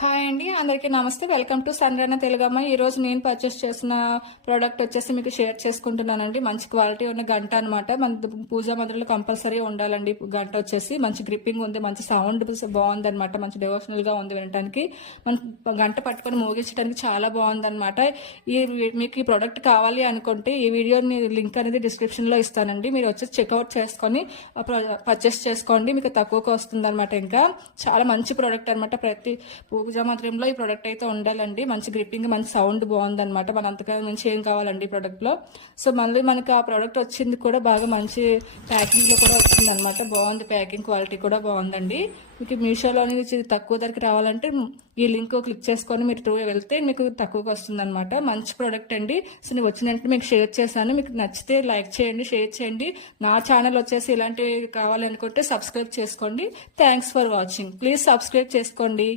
Hi అండి, అందరికీ నమస్తే. Welcome to సన్రైన తెలుగమ్మ. ఈ రోజు నేను పర్చేస్ చేసిన ప్రోడక్ట్ వచ్చేసి మీకు షేర్ చేసుకుంటున్నానండి. మంచి క్వాలిటీ ఉన్న గంట అనమాట. మన పూజా మందిరంలో కంపల్సరీ ఉండాలండి. గంట వచ్చేసి మంచి గ్రిప్పింగ్ ఉంది, మంచి సౌండ్ బాగుంది అనమాట. మంచి డివోషనల్ గా ఉంది వినడానికి. మన గంట పట్టుకొని మోగించడానికి చాలా బాగుంది అనమాట. మీకు ఈ ప్రోడక్ట్ కావాలి అనుకుంటే ఈ వీడియోని లింక్ అనేది డిస్క్రిప్షన్ లో ఇస్తానండి. మీరు వచ్చేసి చెక్అవుట్ చేసుకొని పర్చేస్ చేసుకోండి, మీకు తక్కువకి వస్తుంది అనమాట. ఇంకా చాలా మంచి ప్రోడక్ట్ అనమాట. ప్రతి పూజా మందిరంలో ఈ ప్రోడక్ట్ అయితే ఉండాలండి. మంచి గ్రిప్పింగ్, మంచి సౌండ్ బాగుందన్నమాట. మన అంతగా నుంచి ఏం కావాలండి ఈ ప్రోడక్ట్ లో. సో మళ్ళీ మనకి ఆ ప్రోడక్ట్ వచ్చింది కూడా బాగా మంచి ప్యాకింగ్ లో కూడా వచ్చింది అనమాట. బాగుంది, ప్యాకింగ్ క్వాలిటీ కూడా బాగుందండి. మీకు మీషోలోని తక్కువ ధరకి రావాలంటే ఈ లింక్ క్లిక్ చేసుకొని మీరు వెళ్తే మీకు తక్కువకి వస్తుంది అనమాట. మంచి ప్రోడక్ట్ అండి. సో నేను వచ్చినట్టు మీకు షేర్ చేశాను. మీకు నచ్చితే లైక్ చేయండి, షేర్ చేయండి. నా ఛానల్ వచ్చేసి ఇలాంటివి కావాలనుకుంటే సబ్స్క్రైబ్ చేసుకోండి. Thanks for watching. Please subscribe చేసుకోండి.